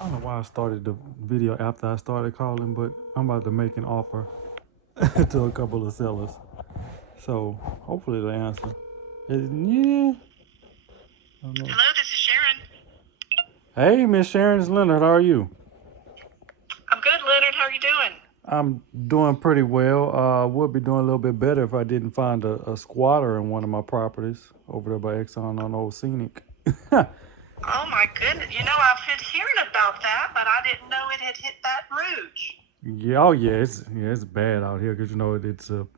I don't know why I started the video after I started calling, but I'm about to make an offer to a couple of sellers. So hopefully they answer. Yeah, I don't know. Hello, this is Sharon. Hey, Miss Sharon, it's Leonard. How are you? I'm good, Leonard. How are you doing? I'm doing pretty well. Would be doing a little bit better if I didn't find a squatter in one of my properties over there by Exxon on Old Scenic. Oh my goodness. I've been hearing about that, but I didn't know it had hit Baton Rouge. Yeah, oh yeah, it's bad out here because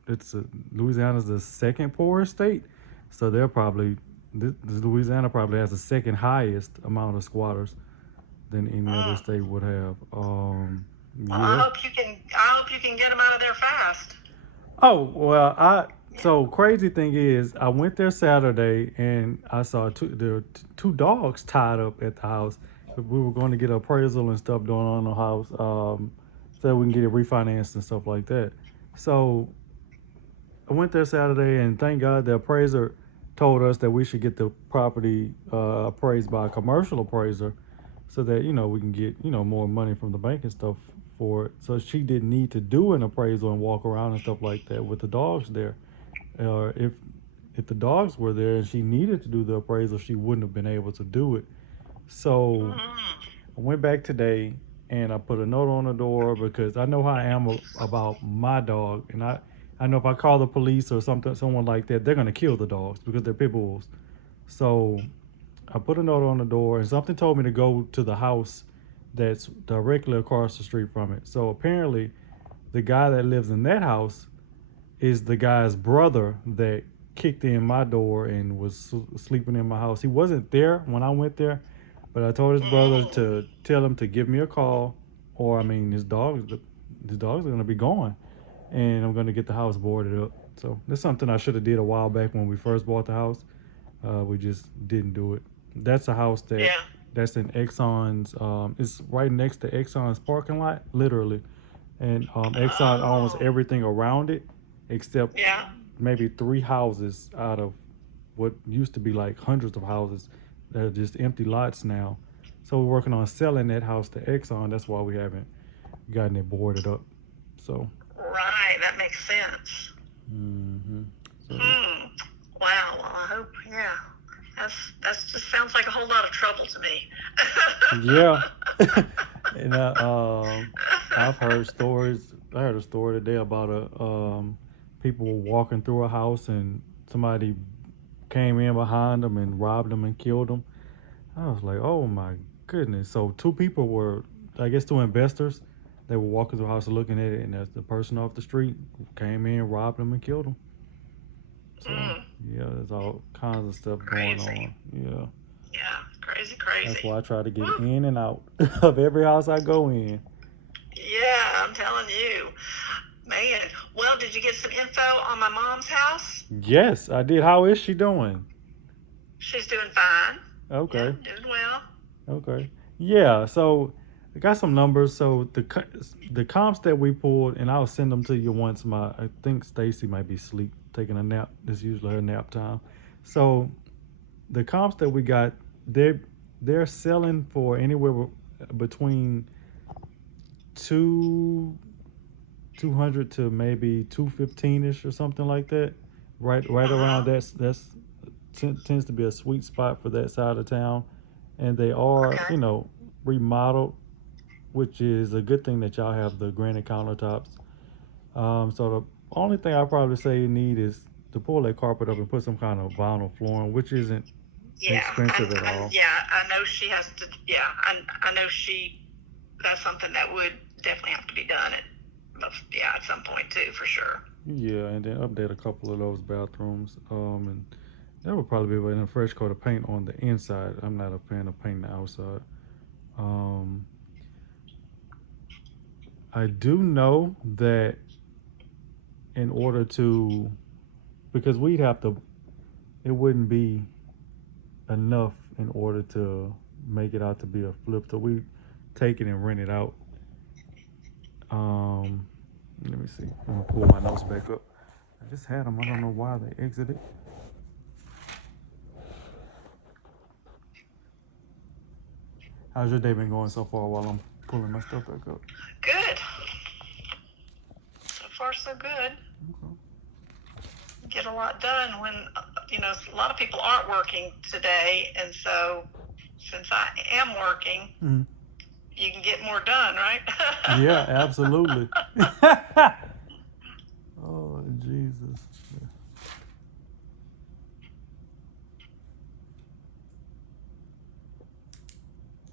it's Louisiana's the second poorest state, so they're probably Louisiana probably has the second highest amount of squatters than any other Mm. state would have. Well, I Yeah. hope you can. I hope you can get them out of there fast. Oh well, I Yeah. so crazy thing is I went there Saturday and I saw there were two dogs tied up at the house. We were going to get appraisal and stuff going on in the house, so we can get it refinanced and stuff like that. So I went there Saturday, and thank God the appraiser told us that we should get the property appraised by a commercial appraiser, so that we can get more money from the bank and stuff for it. So she didn't need to do an appraisal and walk around and stuff like that with the dogs there. If the dogs were there and she needed to do the appraisal, she wouldn't have been able to do it. So Mm. I went back today and I put a note on the door because I know how I am about my dog, and I know if I call the police or someone like that, they're gonna kill the dogs because they're pit bulls. So I put a note on the door, and something told me to go to the house that's directly across the street from it. So apparently, the guy that lives in that house is the guy's brother that kicked in my door and was sleeping in my house. He wasn't there when I went there, but I told his brother Mm. to tell him to give me a call, or I mean, his dogs are gonna be gone, and I'm gonna get the house boarded up. So that's something I should have did a while back when we first bought the house. We just didn't do it. That's a house Yeah. that's in Exxon's. It's right next to Exxon's parking lot, literally, and Exxon owns Oh. everything around it except Yeah. maybe three houses out of what used to be like hundreds of houses that are just empty lots now. So we're working on selling that house to Exxon. That's why we haven't gotten it boarded up. So, Right. That makes sense. hmm so Hmm. Wow. Well, I hope. Yeah. That's just sounds like a whole lot of trouble to me. yeah, and I've heard stories. I heard a story today about people were walking through a house and somebody came in behind them and robbed them and killed them. I was like, oh my goodness. So two people were, I guess, two investors. They were walking through the house looking at it, and as the person off the street came in, robbed them, and killed them. So Mm. yeah, there's all kinds of stuff going Crazy. on. Yeah, Yeah. Crazy. that's Crazy. why I try to get Woo. in and out of every house I go in. Yeah, I'm telling you. Man, well, did you get some info on my mom's house? Yes, I did. How is she doing? She's doing fine. Okay, Yep, doing well. okay. Yeah, so I got some numbers. So the comps that we pulled, and I'll send them to you once I think Stacy might be asleep, taking a nap. This is usually her nap time. So the comps that we got, they're they're selling for anywhere between two 200 to maybe 215 ish or something like that. Right Uh around huh. that's tends to be a sweet spot for that side of town, and they are Okay. remodeled, which is a good thing that y'all have the granite countertops. So the only thing I probably say you need is to pull that carpet up and put some kind of vinyl flooring, which isn't Yeah, expensive at and all. yeah, I know she has to. Yeah, I know she. That's something that would definitely have to be done at, yeah, at some point too, for sure. Yeah, and then update a couple of those bathrooms. And that would probably be with a fresh coat of paint on the inside. I'm not a fan of painting the outside. Um, I do know that in order to, because we'd have to, it wouldn't be enough in order to make it out to be a flip. So we take it and rent it out. Um, Let me see. I'm gonna pull my notes back up. I just had them. I don't know why they exited. How's your day been going so far while I'm pulling my stuff back up? Good. So far, so good. Okay. Get a lot done when, a lot of people aren't working today. And so since I am working, Mhm. you can get more done, right? Yeah, absolutely. Oh, Jesus.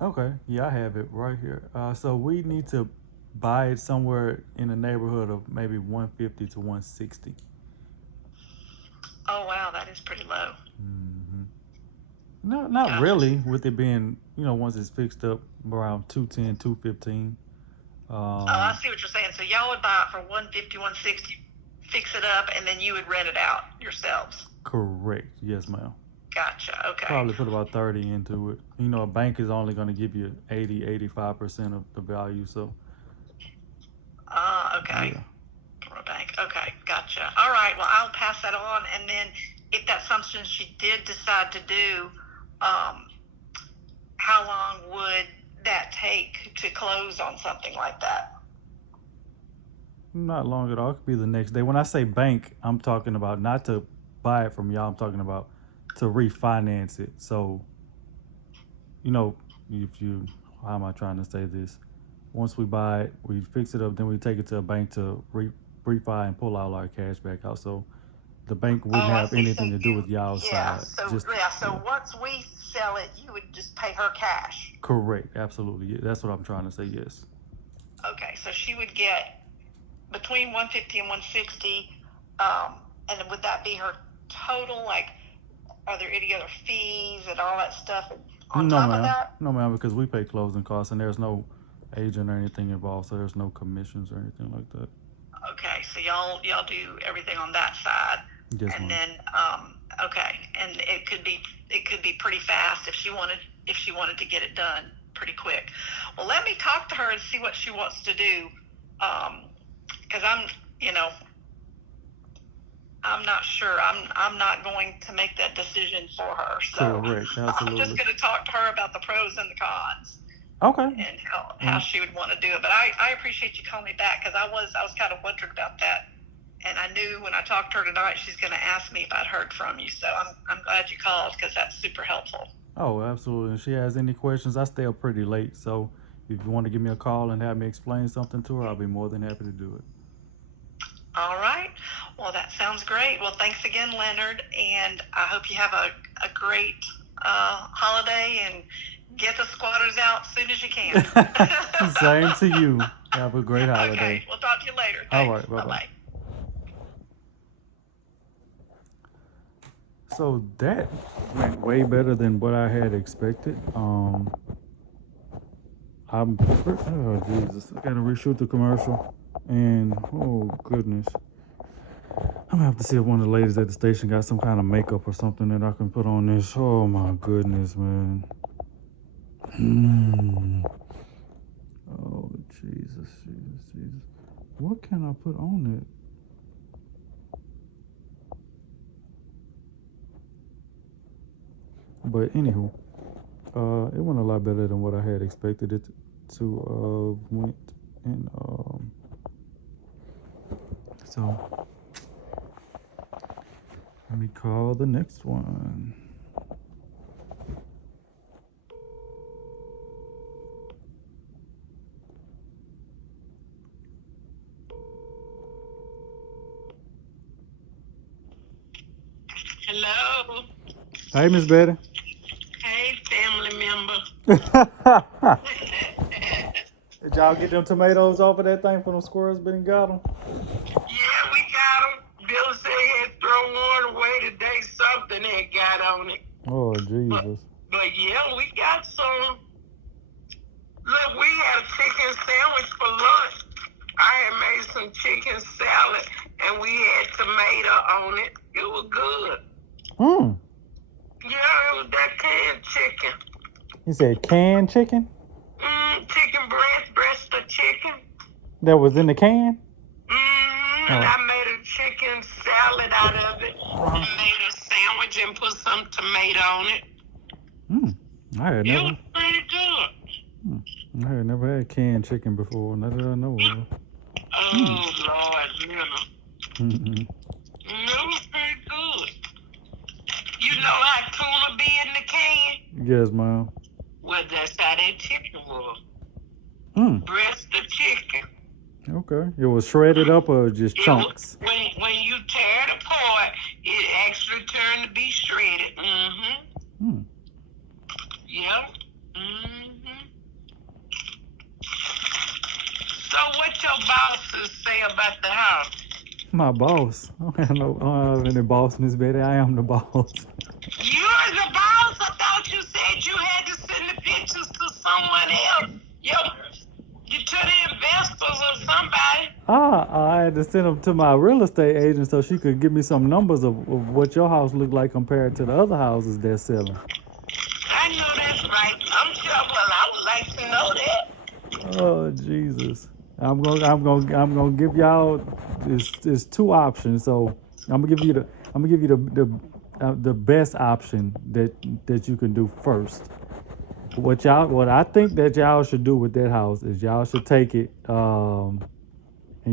Okay, yeah, I have it right here. So we need to buy it somewhere in the neighborhood of maybe 150 to 160. Oh, wow. That is pretty low. Mm-hmm. No, not Gotcha. really, with it being, once it's fixed up around 210, 215. Oh, I Um, see what you're saying. So y'all would buy it for 150, 160, fix it up, and then you would rent it out yourselves. correct. Yes, ma'am. Gotcha. Okay. Probably put about 30 into it. A bank is only going to give you 80, 85% of the value. So, Okay. yeah. For a bank. Okay. Gotcha. All right. Well, I'll pass that on. And then if that's something she did decide to do, um, how long would that take to close on something like that? Not long at all. It could be the next day. When I say bank, I'm talking about not to buy it from y'all. I'm talking about to refinance it. So, you know, if you, how am I trying to say this? Once we buy it, we fix it up, then we take it to a bank to refi and pull all our cash back out. So the bank Oh, wouldn't I have see. So anything to do with y'all yeah. side. So Just, yeah. So yeah. once we sell it, you would just pay her cash. Correct. Absolutely. Yeah, that's what I'm trying to say. Yes. Okay. So she would get between 150 and 160. And would that be her total? Like, are there any other fees and all that stuff on No, top of ma'am. that? No, ma'am, because we pay closing costs and there's no agent or anything involved, so there's no commissions or anything like that. Okay, so y'all do everything on that side, Yes, and ma'am. then okay, and it could be pretty fast if she wanted to get it done pretty quick. Well, let me talk to her and see what she wants to do, because you know I'm not sure. I'm not going to make that decision for her. So Correct. I'm just Absolutely. going to talk to her about the pros and the cons Okay. and how And she would want to do it. But I appreciate you calling me back because I was kind of wondering about that, and I knew when I talked to her tonight she's going to ask me if I'd heard from you. So I'm glad you called because that's super helpful. oh, absolutely. If she has any questions, I stay up pretty late, so if you want to give me a call and have me explain something to her, I'll be more than happy to do it. All right. Well, that sounds great. Well, thanks again, Leonard, and I hope you have a great holiday and get the squatters out as soon as you can. Same to you. Have a great Okay, holiday. we'll talk to you later. All Thanks. right. Bye Bye bye. bye. So that went way better than what I had expected. Oh Jesus, I gotta reshoot the commercial, and oh goodness, I'm gonna have to see if one of the ladies at the station got some kind of makeup or something that I can put on this. Oh my goodness, man. Oh Jesus, Jesus, Jesus. What can I put on it? But anywho, it went a lot better than what I had expected it to. Went and so let me call the next one. Hello. Hey, Miss Betty. Hey, family member. Did y'all get them tomatoes off of that thing for them squirrels been got them? Yeah, we got them. Bill said he had thrown one away today. Something had got on it. Oh But, Jesus. but yeah, we got some. Look, we had a chicken sandwich for lunch. I had made some chicken salad and we had tomato on it. It was good. Hmm. Yeah, it was that canned chicken. You said canned chicken Chicken breast of chicken. that was in the can? And Oh. I made a chicken salad out of it. I made a sandwich and put some tomato on it. Hmm. I had It never. was pretty good. I had never had canned chicken before. Not that I know of. Oh, Lord, Leonard. Mm-mm. That was pretty good. You know how tuna be in the can? Yes, ma'am. Well, that's how that chicken was. Mm. Breast of chicken. Okay. It was shredded up or just It was, chunks? when you tear it apart, it actually turned to be shredded. Mm-hmm. Mm. Yep. Mm-hmm. So what your bosses say about the house? My boss. I don't have any boss, Miss Betty. I am the boss. You're the boss? I thought you said you had to send the pictures to someone else. You to the investors or somebody. I had to send them to my real estate agent so she could give me some numbers of what your house looked like compared to the other houses they're selling. I know that's right. I'm sure. Well, I would like to know that. Oh Jesus! I'm gonna give y'all it's two options. So I'm gonna give you the best option that you can do first. What I think that y'all should do with that house is y'all should take it and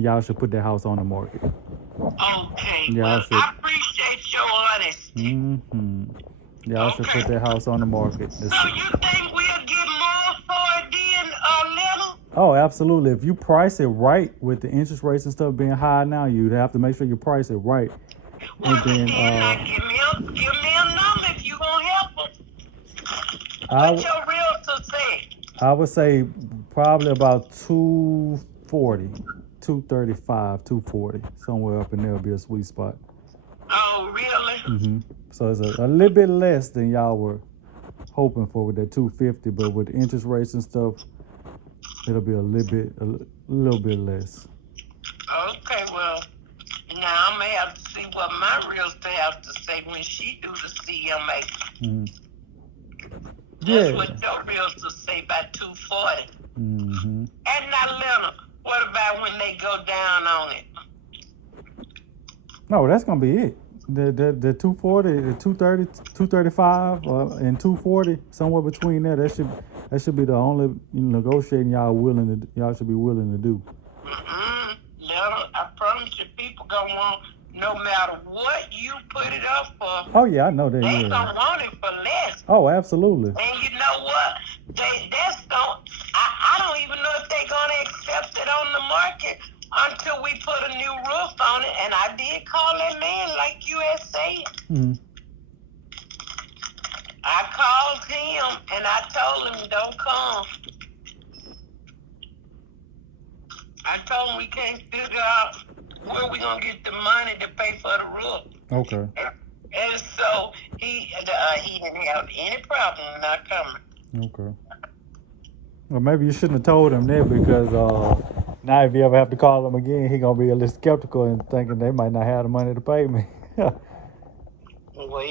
y'all should put that house on the market. Okay. Y'all Well, should. I appreciate your honesty. Mm-hmm. Y'all should put Okay. that house on the market. So you think we'll get more for it then, little? Oh, absolutely. If you price it right with the interest rates and stuff being high now, you'd have to make sure you price it right. Well, And then then now give me a number if you gonna help us. I What your realtor say? I would say probably about 240, 235, 240, somewhere up in there would be a sweet spot. Oh, really? Mm-hmm. So it's a little bit less than y'all were hoping for with that 250, but with interest rates and stuff, it'll be a little bit less. Okay, well, now I'm gonna have to see what my realtor has to say when she do the CMA. Mm-hmm. That's Yeah. what your realtor say about 240. Mm-hmm. And now, Leonard, what about when they go down on it? No, that's gonna be it. The 240, the 230, 235, and 240, somewhere between there. That should be the only negotiating y'all should be willing to do. Leonard, I promise you, people gonna want, no matter what you put it up for, Oh yeah, I know that. they Yeah. gonna want it for less. Oh, absolutely. And you know what? That's gonna. I don't even know if they're gonna accept it on the market until we put a new roof on it. And I did call that man, like you had said. Mm-hmm. I called him and I told him don't come. I told him we can't figure out where we gonna get the money to pay for the roof. Okay. And so he didn't have any problem not coming. Okay. Well, maybe you shouldn't have told him that because now if you ever have to call him again, he gonna be a little skeptical and thinking they might not have the money to pay me. Well,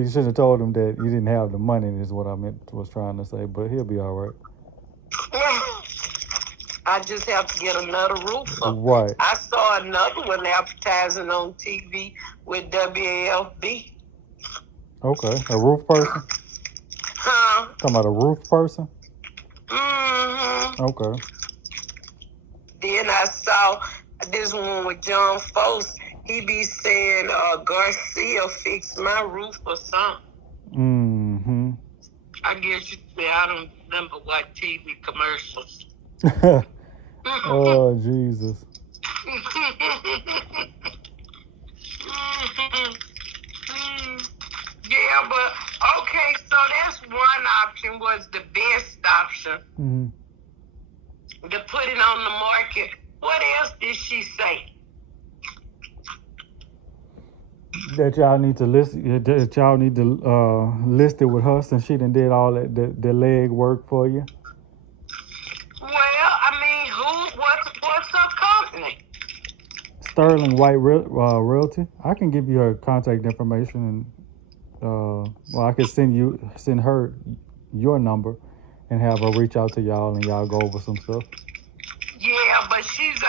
you shouldn't have told him that you didn't have the money. Is what I was trying to say. But he'll be all right. I just have to get another roofer. Right. I saw another one advertising on TV with WAFB. Okay. A roof person? Huh? Talking about a roof person? Mm-hmm. Okay. Then I saw this one with John Foss. He be saying Garcia fixed my roof or something. Mm-hmm. I guess you say I don't remember what TV commercials. Oh, Jesus. Yeah, but okay, so that's one option, was the best option. Mm-hmm. To put it on the market. What else did she say? That y'all need to list. That y'all need to list it with her since she done did all the leg work for you. Well, I mean, what's her company? Sterling White Realty. I can give you her contact information and I could send her your number and have her reach out to y'all and y'all go over some stuff. Yeah, but she's